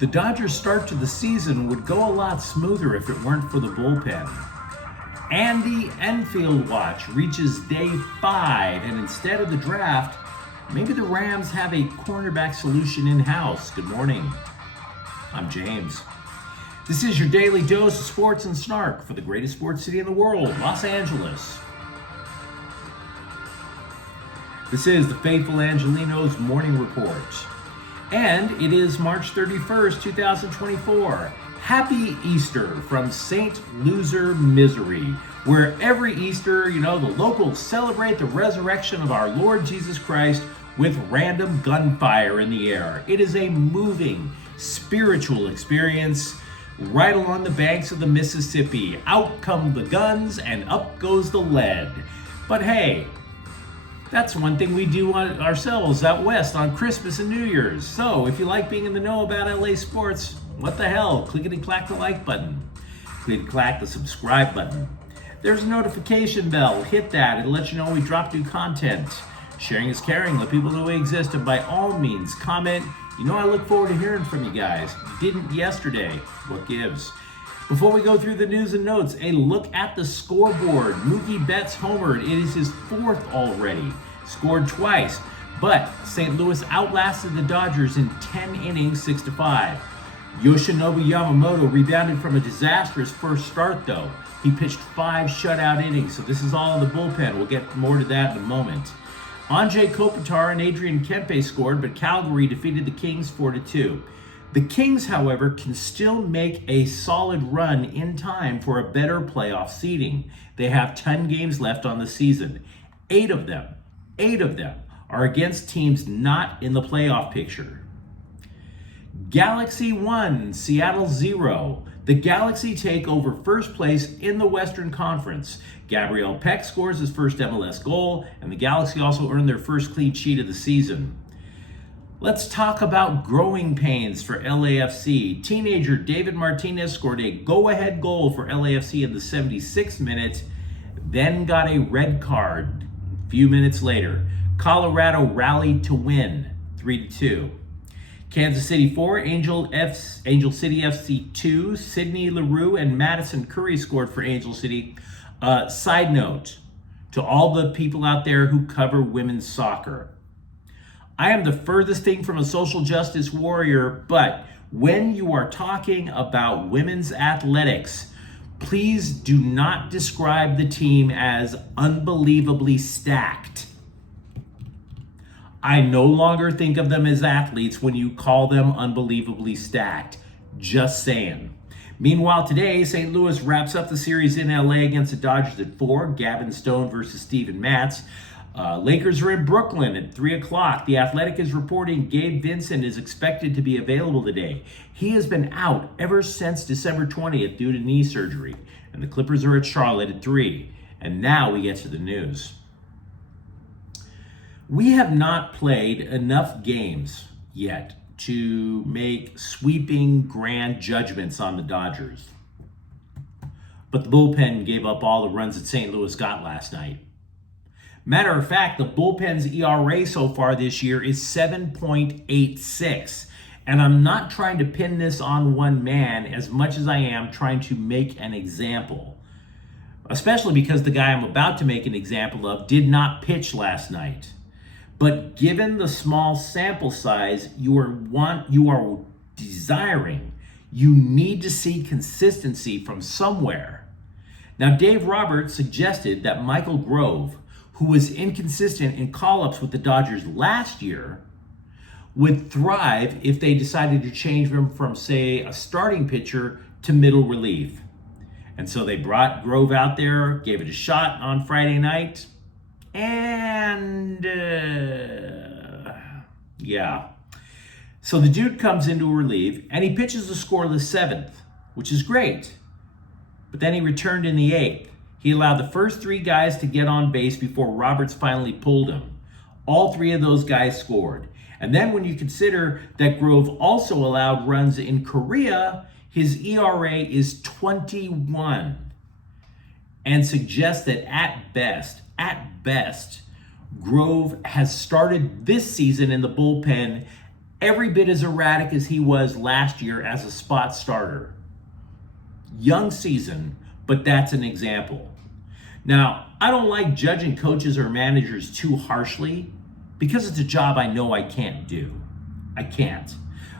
The Dodgers' start to the season would go a lot smoother if it weren't for the bullpen. And the Enfield Watch reaches day 5, and instead of the draft, maybe the Rams have a cornerback solution in-house. Good morning. I'm James. This is your daily dose of sports and snark for the greatest sports city in the world, Los Angeles. This is the faithful Angelenos morning report. And it is March 31st, 2024. Happy Easter from St. Loser Misery, where every Easter, the locals celebrate the resurrection of our Lord Jesus Christ with random gunfire in the air. It is a moving, spiritual experience right along the banks of the Mississippi. Out come the guns and up goes the lead. But hey, that's one thing we do ourselves out west on Christmas and New Year's. So if you like being in the know about LA sports, what the hell? Clickety-clack the like button. Clickety-clack the subscribe button. There's a notification bell. Hit that. It'll let you know when we drop new content. Sharing is caring. Let people know we exist. And by all means, comment. I look forward to hearing from you guys. Didn't yesterday. What gives? Before we go through the news and notes, a look at the scoreboard. Mookie Betts homered. It is his 4th already. Scored twice, but St. Louis outlasted the Dodgers in 10 innings, 6-5. Yoshinobu Yamamoto rebounded from a disastrous first start, though. He pitched 5 shutout innings, so this is all in the bullpen. We'll get more to that in a moment. Anze Kopitar and Adrian Kempe scored, but Calgary defeated the Kings 4-2. The Kings, however, can still make a solid run in time for a better playoff seeding. They have 10 games left on the season. 8 of them are against teams not in the playoff picture. Galaxy 1, Seattle 0. The Galaxy take over first place in the Western Conference. Gabriel Peck scores his first MLS goal, and the Galaxy also earned their first clean sheet of the season. Let's talk about growing pains for LAFC. Teenager David Martinez scored a go-ahead goal for LAFC in the 76th minute, then got a red card a few minutes later. Colorado rallied to win 3-2. Kansas City 4, Angel City FC 2. Sidney Leroux and Madison Curry scored for Angel City. Side note to all the people out there who cover women's soccer. I am the furthest thing from a social justice warrior, but when you are talking about women's athletics, please do not describe the team as unbelievably stacked. I no longer think of them as athletes when you call them unbelievably stacked. Just saying. Meanwhile, today, St. Louis wraps up the series in LA against the Dodgers at 4. Gavin Stone versus Steven Matz. Lakers are in Brooklyn at 3 o'clock. The Athletic is reporting Gabe Vincent is expected to be available today. He has been out ever since December 20th due to knee surgery. And the Clippers are at Charlotte at 3. And now we get to the news. We have not played enough games yet to make sweeping grand judgments on the Dodgers. But the bullpen gave up all the runs that St. Louis got last night. Matter of fact, the bullpen's ERA so far this year is 7.86. And I'm not trying to pin this on one man as much as I am trying to make an example. Especially because the guy I'm about to make an example of did not pitch last night. But given the small sample size you are desiring, you need to see consistency from somewhere. Now, Dave Roberts suggested that Michael Grove, who was inconsistent in call-ups with the Dodgers last year, would thrive if they decided to change him from, say, a starting pitcher to middle relief. And so they brought Grove out there, gave it a shot on Friday night, and So the dude comes into relief, and he pitches a scoreless 7th, which is great. But then he returned in the 8th. He allowed the first 3 guys to get on base before Roberts finally pulled him. All 3 of those guys scored. And then when you consider that Grove also allowed runs in Korea, his ERA is 21 and suggests that at best, Grove has started this season in the bullpen every bit as erratic as he was last year as a spot starter. Young season, but that's an example. Now, I don't like judging coaches or managers too harshly because it's a job I know I can't do. I can't.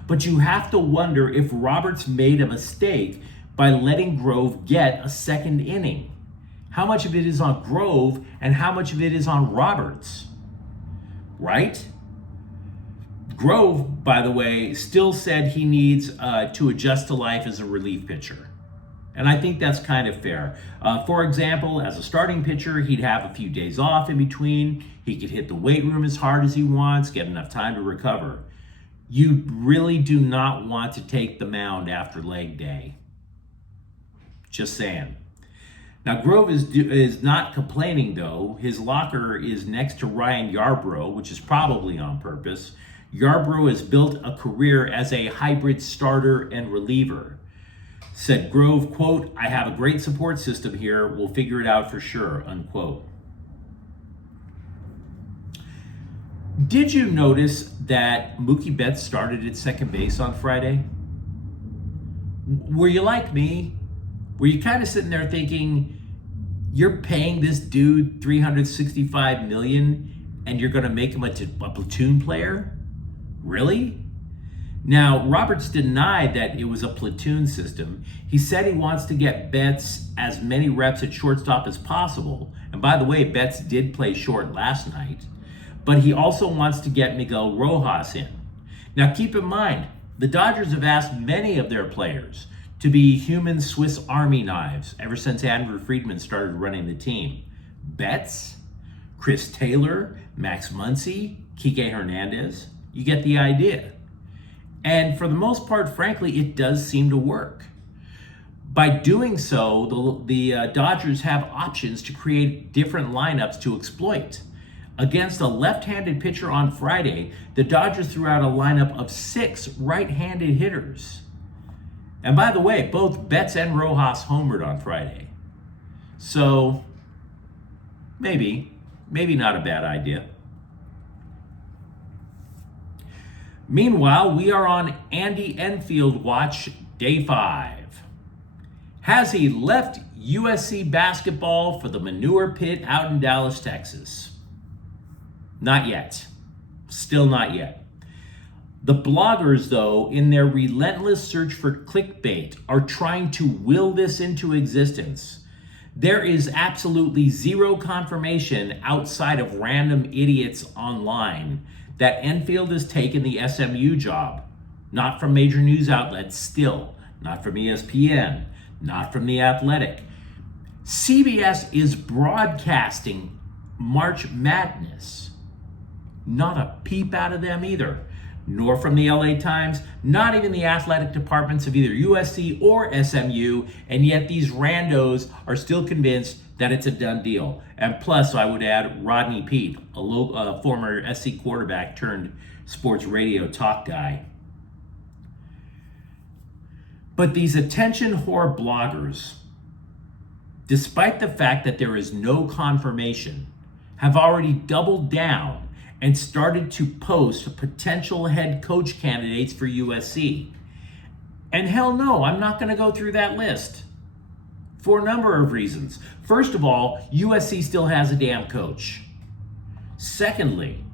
But you have to wonder if Roberts made a mistake by letting Grove get a second inning. How much of it is on Grove and how much of it is on Roberts? Right? Grove, by the way, still said he needs to adjust to life as a relief pitcher. And I think that's kind of fair. For example, as a starting pitcher, he'd have a few days off in between. He could hit the weight room as hard as he wants, get enough time to recover. You really do not want to take the mound after leg day. Just saying. Now, Grove is not complaining, though. His locker is next to Ryan Yarbrough, which is probably on purpose. Yarbrough has built a career as a hybrid starter and reliever. Said Grove, quote, "I have a great support system here. We'll figure it out for sure," unquote. Did you notice that Mookie Betts started at second base on Friday? Were you like me? Were you kind of sitting there thinking, you're paying this dude $365 million and you're going to make him a platoon player? Really? Now, Roberts denied that it was a platoon system. He said he wants to get Betts as many reps at shortstop as possible. And by the way, Betts did play short last night. But he also wants to get Miguel Rojas in. Now, keep in mind, the Dodgers have asked many of their players to be human Swiss Army knives ever since Andrew Friedman started running the team. Betts, Chris Taylor, Max Muncy, Kike Hernandez. You get the idea. And for the most part, frankly, it does seem to work. By doing so, the Dodgers have options to create different lineups to exploit. Against a left-handed pitcher on Friday, the Dodgers threw out a lineup of 6 right-handed hitters. And by the way, both Betts and Rojas homered on Friday. So, maybe not a bad idea. Meanwhile, we are on Andy Enfield Watch, day 5. Has he left USC basketball for the manure pit out in Dallas, Texas? Not yet. Still not yet. The bloggers, though, in their relentless search for clickbait, are trying to will this into existence. There is absolutely zero confirmation outside of random idiots online that Enfield has taken the SMU job. Not from major news outlets still, not from ESPN, not from The Athletic. CBS is broadcasting March Madness. Not a peep out of them either, nor from the LA Times, not even the athletic departments of either USC or SMU, and yet these randos are still convinced that it's a done deal. And plus, I would add Rodney Peete, a former SC quarterback turned sports radio talk guy. But these attention whore bloggers, despite the fact that there is no confirmation, have already doubled down and started to post potential head coach candidates for USC. And hell no, I'm not going to go through that list for a number of reasons. First of all, USC still has a damn coach. Secondly,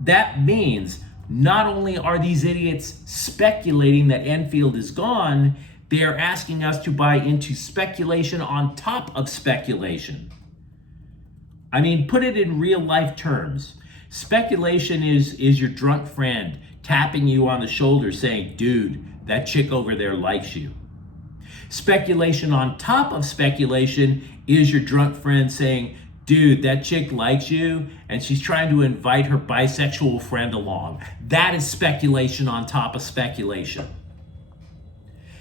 that means not only are these idiots speculating that Enfield is gone, they are asking us to buy into speculation on top of speculation. I mean, put it in real life terms. Speculation is your drunk friend tapping you on the shoulder saying, dude, that chick over there likes you. Speculation on top of speculation is your drunk friend saying, dude, that chick likes you and she's trying to invite her bisexual friend along. That is speculation on top of speculation.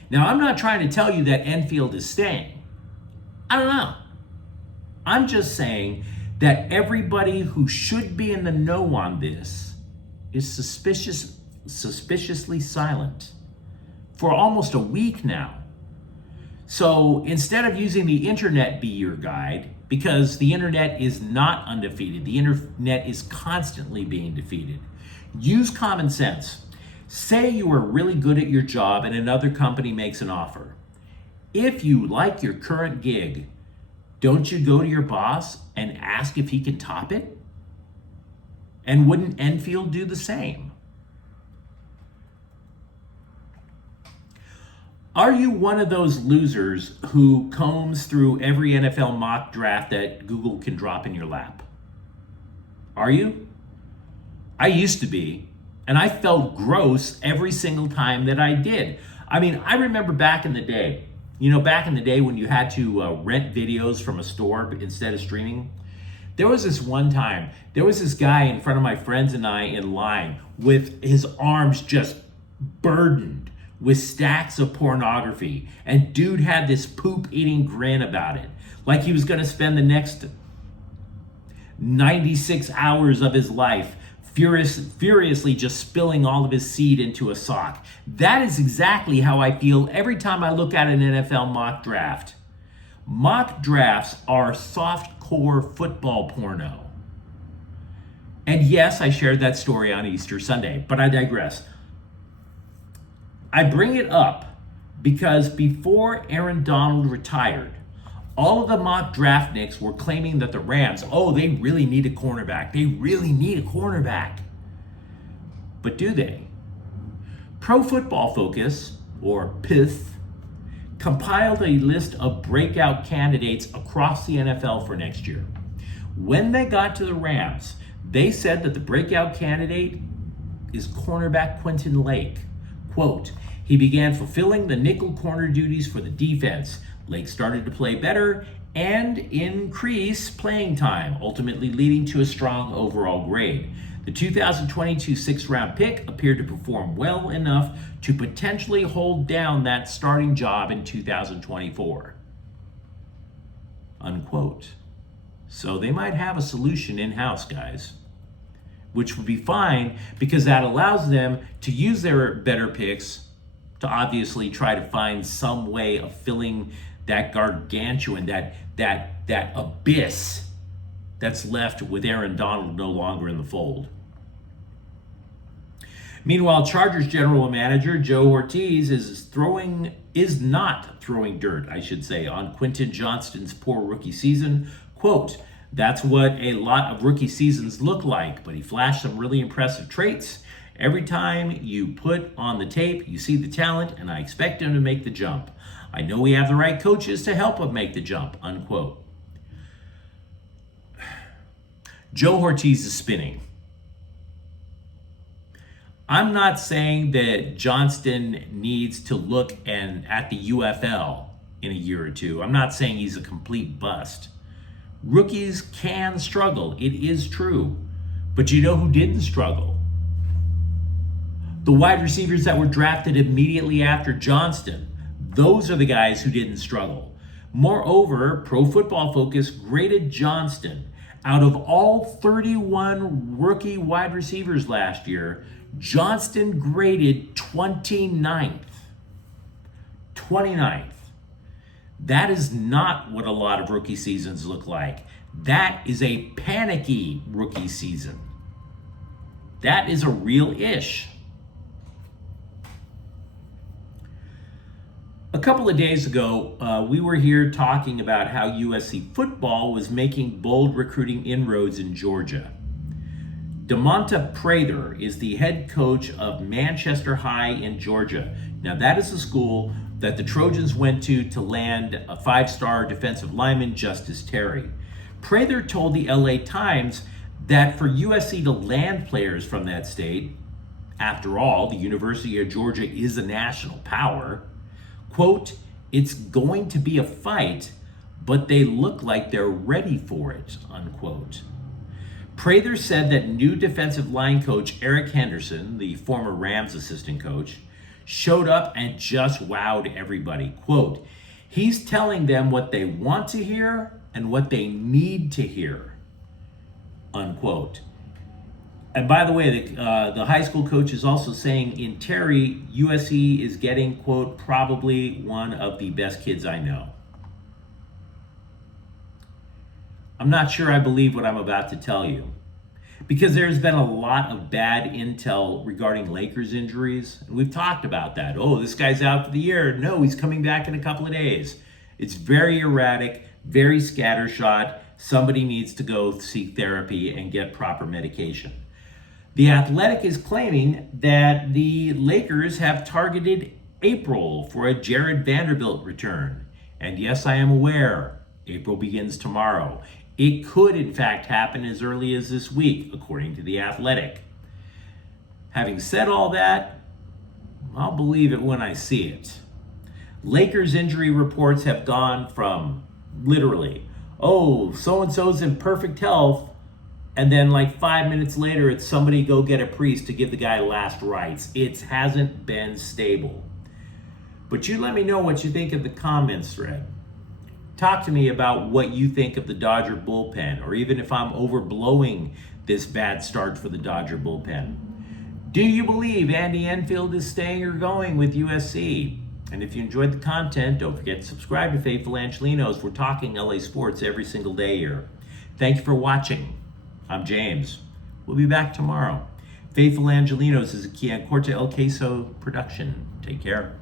Now, I'm not trying to tell you that Enfield is staying. I don't know. I'm just saying that everybody who should be in the know on this is suspiciously silent for almost a week now. So instead of using the internet be your guide, because the internet is not undefeated, the internet is constantly being defeated, use common sense. Say you are really good at your job and another company makes an offer. If you like your current gig, don't you go to your boss and ask if he can top it? And wouldn't Enfield do the same? Are you one of those losers who combs through every NFL mock draft that Google can drop in your lap? Are you? I used to be, and I felt gross every single time that I did. I mean, I remember back in the day, when you had to rent videos from a store instead of streaming. There was this one time, there was this guy in front of my friends and I in line with his arms just burdened with stacks of pornography. And dude had this poop-eating grin about it, like he was going to spend the next 96 hours of his life furiously just spilling all of his seed into a sock. That is exactly how I feel every time I look at an NFL mock draft. Mock drafts are soft-core football porno. And yes, I shared that story on Easter Sunday, but I digress. I bring it up because before Aaron Donald retired, all of the mock draftniks were claiming that the Rams, they really need a cornerback. They really need a cornerback. But do they? Pro Football Focus, or PIF, compiled a list of breakout candidates across the NFL for next year. When they got to the Rams, they said that the breakout candidate is cornerback Quentin Lake. Quote, he began fulfilling the nickel corner duties for the defense. Lake started to play better and increase playing time, ultimately leading to a strong overall grade. The 2022 sixth-round pick appeared to perform well enough to potentially hold down that starting job in 2024. Unquote. So they might have a solution in-house, guys, which would be fine because that allows them to use their better picks to obviously try to find some way of filling that gargantuan, that abyss that's left with Aaron Donald no longer in the fold. Meanwhile, Chargers general manager Joe Ortiz is not throwing dirt, on Quentin Johnston's poor rookie season. Quote, that's what a lot of rookie seasons look like, but he flashed some really impressive traits. Every time you put on the tape, you see the talent, and I expect him to make the jump. I know we have the right coaches to help him make the jump, unquote. Joe Ortiz is spinning. I'm not saying that Johnston needs to look at the UFL in a year or two. I'm not saying he's a complete bust. Rookies can struggle. It is true. But you know who didn't struggle? The wide receivers that were drafted immediately after Johnston. Those are the guys who didn't struggle. Moreover, Pro Football Focus graded Johnston. Out of all 31 rookie wide receivers last year, Johnston graded 29th. 29th. That is not what a lot of rookie seasons look like. That is a panicky rookie season. That is a real ish. A couple of days ago, we were here talking about how USC football was making bold recruiting inroads in Georgia. DeMonta Prather is the head coach of Manchester High in Georgia. Now, that is the school that the Trojans went to land a five-star defensive lineman, Justice Terry. Prather told the LA Times that for USC to land players from that state, after all, the University of Georgia is a national power, quote, it's going to be a fight, but they look like they're ready for it, unquote. Prather said that new defensive line coach Eric Henderson, the former Rams assistant coach, showed up and just wowed everybody. Quote, he's telling them what they want to hear and what they need to hear, unquote. And by the way, the high school coach is also saying in Terry, USC is getting, quote, probably one of the best kids I know. I'm not sure I believe what I'm about to tell you. because there's been a lot of bad intel regarding Lakers injuries. And we've talked about that. Oh, this guy's out for the year. No, he's coming back in a couple of days. It's very erratic, very scattershot. Somebody needs to go seek therapy and get proper medication. The Athletic is claiming that the Lakers have targeted April for a Jared Vanderbilt return. And yes, I am aware, April begins tomorrow. It could, in fact, happen as early as this week, according to The Athletic. Having said all that, I'll believe it when I see it. Lakers injury reports have gone from literally, oh, so-and-so's in perfect health, and then like 5 minutes later, it's somebody go get a priest to give the guy last rites. It hasn't been stable. But you let me know what you think of the comments thread. Talk to me about what you think of the Dodger bullpen, or even if I'm overblowing this bad start for the Dodger bullpen. Do you believe Andy Enfield is staying or going with USC? And if you enjoyed the content, don't forget to subscribe to Faithful Angelenos. We're talking LA sports every single day here. Thank you for watching. I'm James. We'll be back tomorrow. Faithful Angelenos is a Kian Corte El Queso production. Take care.